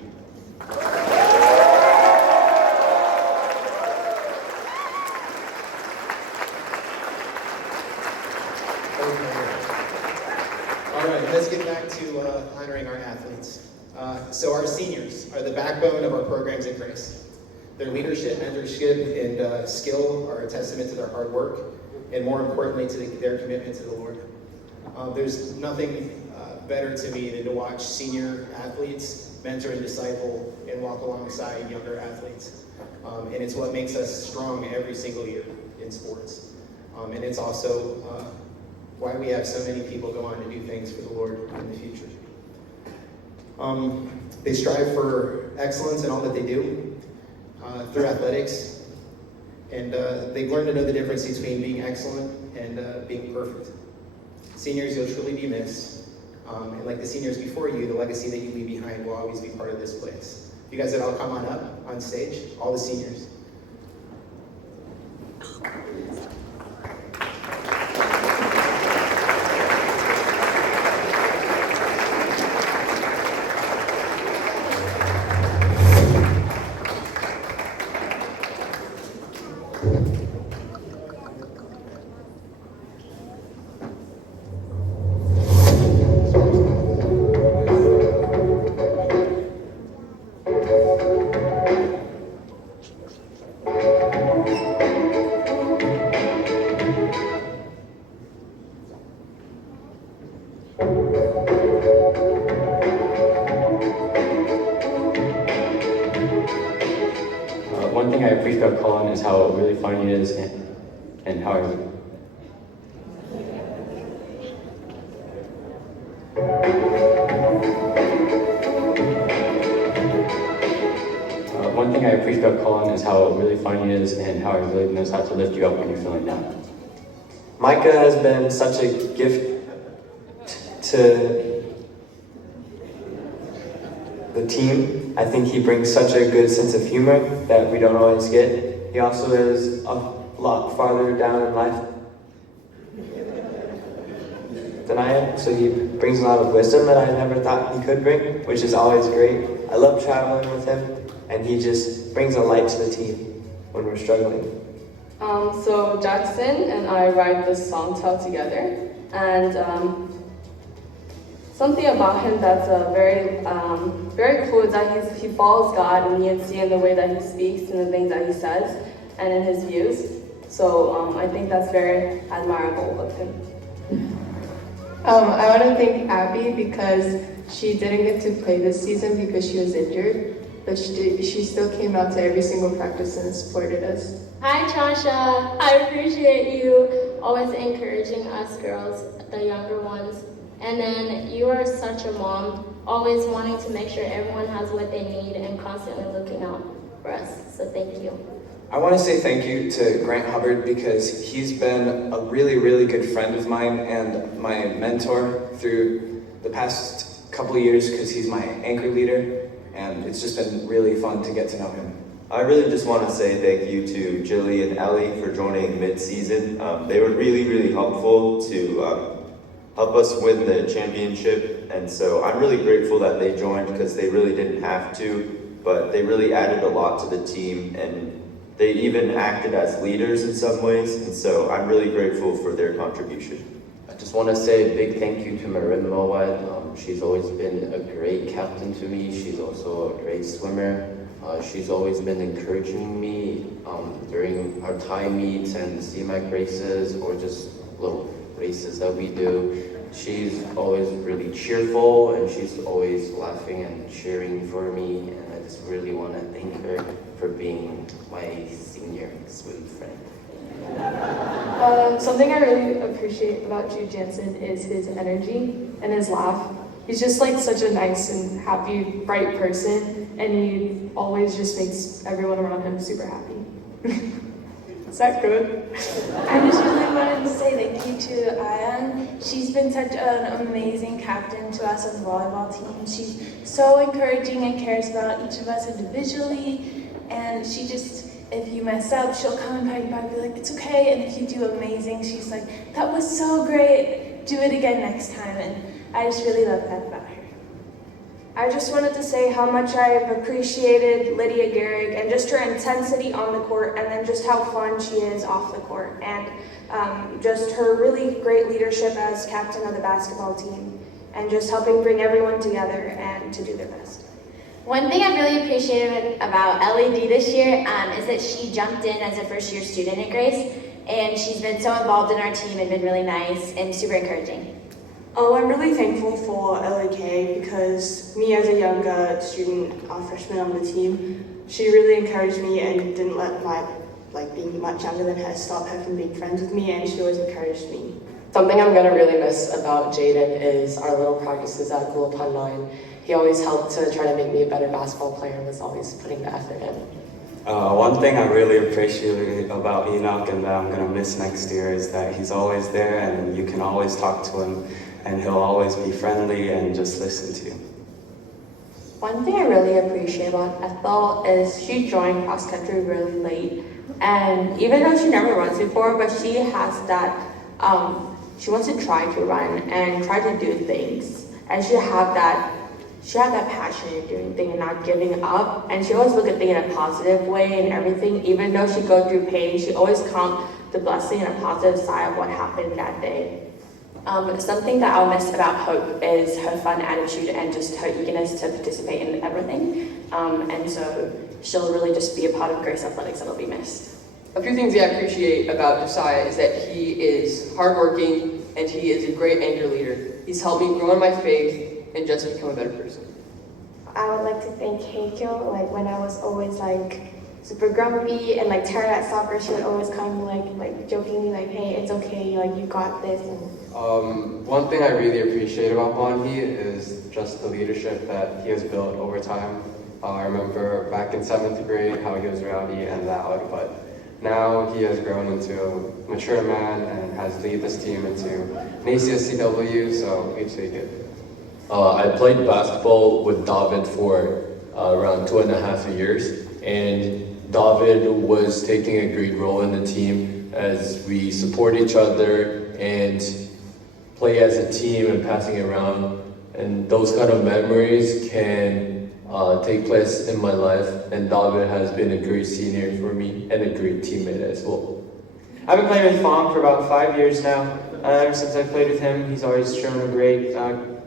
All right, let's get back to honoring our athletes. So our seniors are the backbone of our programs at Grace. Their leadership, mentorship, and skill are a testament to their hard work, and more importantly, to their commitment to the Lord. There's nothing better to me than to watch senior athletes mentor and disciple and walk alongside younger athletes. And it's what makes us strong every single year in sports. And it's also why we have so many people go on to do things for the Lord in the future. They strive for excellence in all that they do through athletics. And they've learned to know the difference between being excellent and being perfect. Seniors, you'll truly be missed. And like the seniors before you, the legacy that you leave behind will always be part of this place. You guys would all come on up on stage, all the seniors. One thing I appreciate about Colin is how really funny he is and how one thing I appreciate about Colin is how really funny he is and how he really knows how to lift you up when you're feeling down. Micah has been such a gift to the team. I think he brings such a good sense of humor that we don't always get. He also is a lot farther down in life than I am, so he brings a lot of wisdom that I never thought he could bring, which is always great. I love traveling with him, and he just brings a light to the team when we're struggling. So Jackson and I write this song Tell together, and something about him that's very cool is that he follows God, and you can see in the way that he speaks and the things that he says and in his views. So I think that's very admirable of him. I want to thank Abby because she didn't get to play this season because she was injured, but she still came out to every single practice and supported us. Hi, Chasha. I appreciate you always encouraging us girls, the younger ones. And then you are such a mom, always wanting to make sure everyone has what they need and constantly looking out for us. So thank you. I want to say thank you to Grant Hubbard because he's been a really, really good friend of mine and my mentor through the past couple of years because he's my anchor leader, and it's just been really fun to get to know him. I really just want to say thank you to Jilly and Ellie for joining mid-season. They were really, really helpful to help us win the championship, and so I'm really grateful that they joined because they really didn't have to, but they really added a lot to the team, and they even acted as leaders in some ways, and so I'm really grateful for their contribution. I just want to say a big thank you to Marin Mowat. She's always been a great captain to me. She's also a great swimmer. She's always been encouraging me during our time meets and CMAC races or just little races that we do. She's always really cheerful and she's always laughing and cheering for me, and I just really want to thank her for being my senior swim friend. Something I really appreciate about Jude Jansen is his energy and his laugh. He's just like such a nice and happy, bright person, and he always just makes everyone around him super happy. Is that good? I just really wanted to say thank you to Ayan. She's been such an amazing captain to us as a volleyball team. She's so encouraging and cares about each of us individually, and she just, if you mess up, she'll come and pat you back and be like, it's okay, and if you do amazing, she's like, that was so great, do it again next time, and I just really love that about her. I just wanted to say how much I've appreciated Lydia Gehrig and just her intensity on the court, and then just how fun she is off the court, and just her really great leadership as captain of the basketball team. and just helping bring everyone together and to do their best. One thing I really appreciated about LED this year is that she jumped in as a first-year student at Grace, and she's been so involved in our team and been really nice and super encouraging. Oh, I'm really thankful for LAK because me as a younger student, freshman on the team, she really encouraged me and didn't let my being much younger than her stop her from being friends with me, and she always encouraged me. Something I'm gonna really miss about Jaden is our little practices at Cool Upon 9. He always helped to try to make me a better basketball player and was always putting the effort in. One thing I really appreciate about Enoch and that I'm gonna miss next year is that he's always there and you can always talk to him and he'll always be friendly and just listen to you. One thing I really appreciate about Ethel is she joined cross country really late, and even though she never runs before, but she has that, she wants to try to run and try to do things, and she had that passion in doing things and not giving up, and she always look at things in a positive way and everything. Even though she goes through pain, she always count the blessing and a positive side of what happened that day. Something that I'll miss about Hope is her fun attitude and just her eagerness to participate in everything. And so she'll really just be a part of Grace Athletics that'll be missed. A few things that I appreciate about Josiah is that he is hardworking and he is a great anchor leader. He's helped me grow in my faith and just become a better person. I would like to thank Heikyo, when I was always super grumpy and terrible at soccer, she would always come jokingly hey, it's okay, you got this. One thing I really appreciate about Bonhi is just the leadership that he has built over time. I remember back in 7th grade how he was rowdy and loud, but now he has grown into a mature man and has led this team into an ACSCW, so we take it. I played basketball with David for around 2.5 years, and David was taking a great role in the team as we support each other and play as a team and passing around. And those kind of memories can take place in my life, and David has been a great senior for me and a great teammate as well. I've been playing with Fong for about 5 years now. Ever since I played with him, he's always shown a great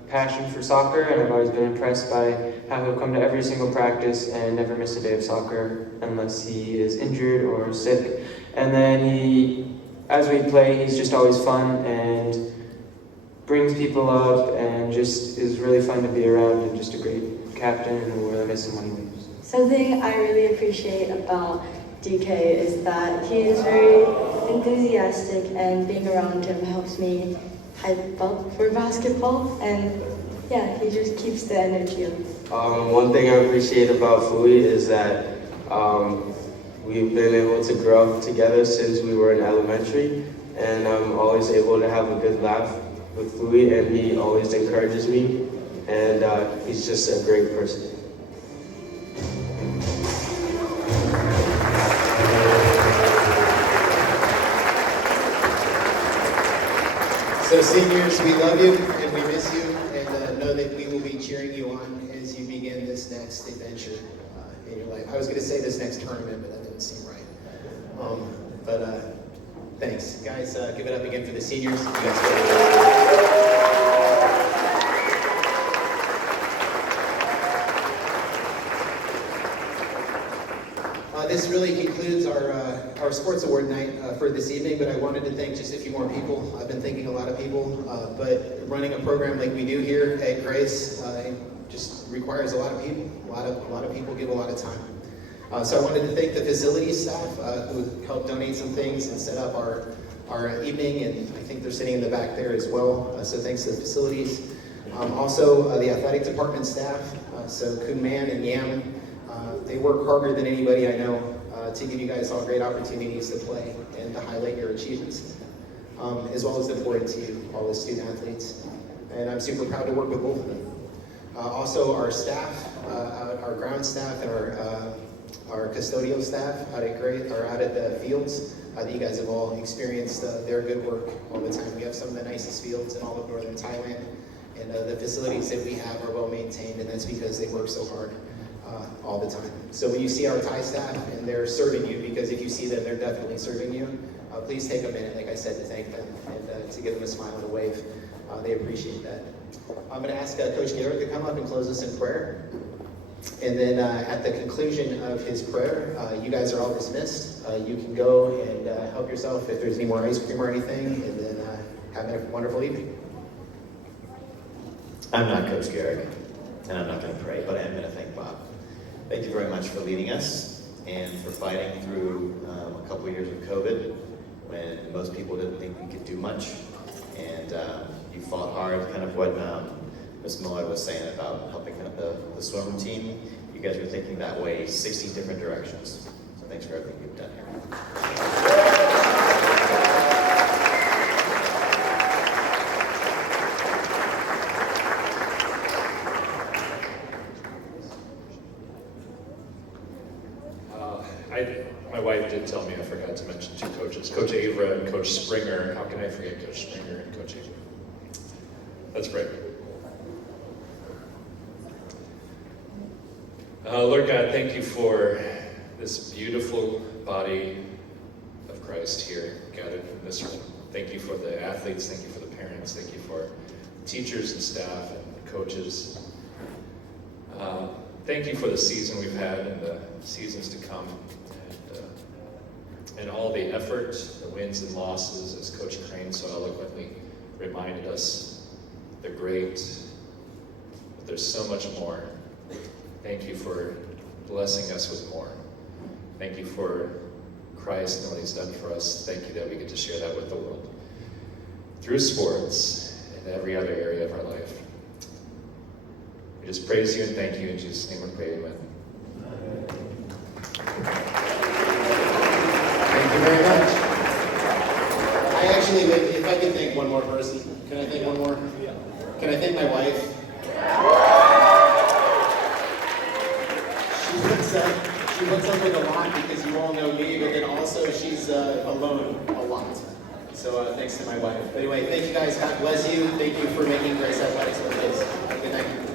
passion for soccer, and I've always been impressed by how he'll come to every single practice and never miss a day of soccer unless he is injured or sick. And then as we play, he's just always fun and brings people up and just is really fun to be around and just a great captain, and we'll really miss him when he leaves. Something I really appreciate about DK is that he is very enthusiastic, and being around him helps me hype up for basketball, and yeah, he just keeps the energy up. One thing I appreciate about Fui is that we've been able to grow up together since we were in elementary, and I'm always able to have a good laugh with Fui, and he always encourages me, and he's just a great person. So seniors, we love you and we miss you, and know that we will be cheering you on as you begin this next adventure in your life. I was going to say this next tournament, but that didn't seem right. Thanks. Guys, give it up again for the seniors. You guys This really concludes our sports award night for this evening, but I wanted to thank just a few more people. I've been thanking a lot of people, but running a program like we do here at Grace just requires a lot of people. A lot of people give a lot of time. So I wanted to thank the facilities staff who helped donate some things and set up our evening, and I think they're sitting in the back there as well. So thanks to the facilities. Also the athletic department staff, so Kun Man and Yam. They work harder than anybody I know to give you guys all great opportunities to play and to highlight your achievements, as well as the board to you, all the student athletes. And I'm super proud to work with both of them. Also our staff, our ground staff and our custodial staff out at the fields, that you guys have all experienced their good work all the time. We have some of the nicest fields in all of northern Thailand, and the facilities that we have are well maintained, and that's because they work so hard all the time. So when you see our Thai staff and they're serving you, because if you see them, they're definitely serving you, please take a minute, like I said, to thank them and to give them a smile and a wave. They appreciate that. I'm going to ask Coach Garrett to come up and close us in prayer. And then at the conclusion of his prayer, you guys are all dismissed. You can go and help yourself if there's any more ice cream or anything, and then have a wonderful evening. I'm not Coach Garrett, and I'm not going to pray, but I am going to thank Bob. Thank you very much for leading us and for fighting through a couple years of COVID when most people didn't think we could do much. And you fought hard, kind of what Ms. Miller was saying about helping the swim team. You guys were thinking that way 60 different directions. So thanks for everything you've done here. My wife did tell me I forgot to mention two coaches, Coach Avra and Coach Springer. How can I forget Coach Springer and Coach Avra? Let's pray. Lord God, thank you for this beautiful body of Christ here gathered in this room. Thank you for the athletes, thank you for the parents, thank you for teachers and staff and coaches. Thank you for the season we've had and the seasons to come. And all the effort, the wins and losses, as Coach Crane so eloquently reminded us, they're great, but there's so much more. Thank you for blessing us with more. Thank you for Christ and what he's done for us. Thank you that we get to share that with the world through sports and every other area of our life. We just praise you and thank you in Jesus' name we pray, amen. Thank you very much. I actually, if I could thank one more person, can I thank one more? Can I thank my wife? She puts up with a lot because you all know me, but then also she's alone a lot. So thanks to my wife. But anyway, thank you guys. God bless you. Thank you for making Grace Athletics what it is. Have a good night.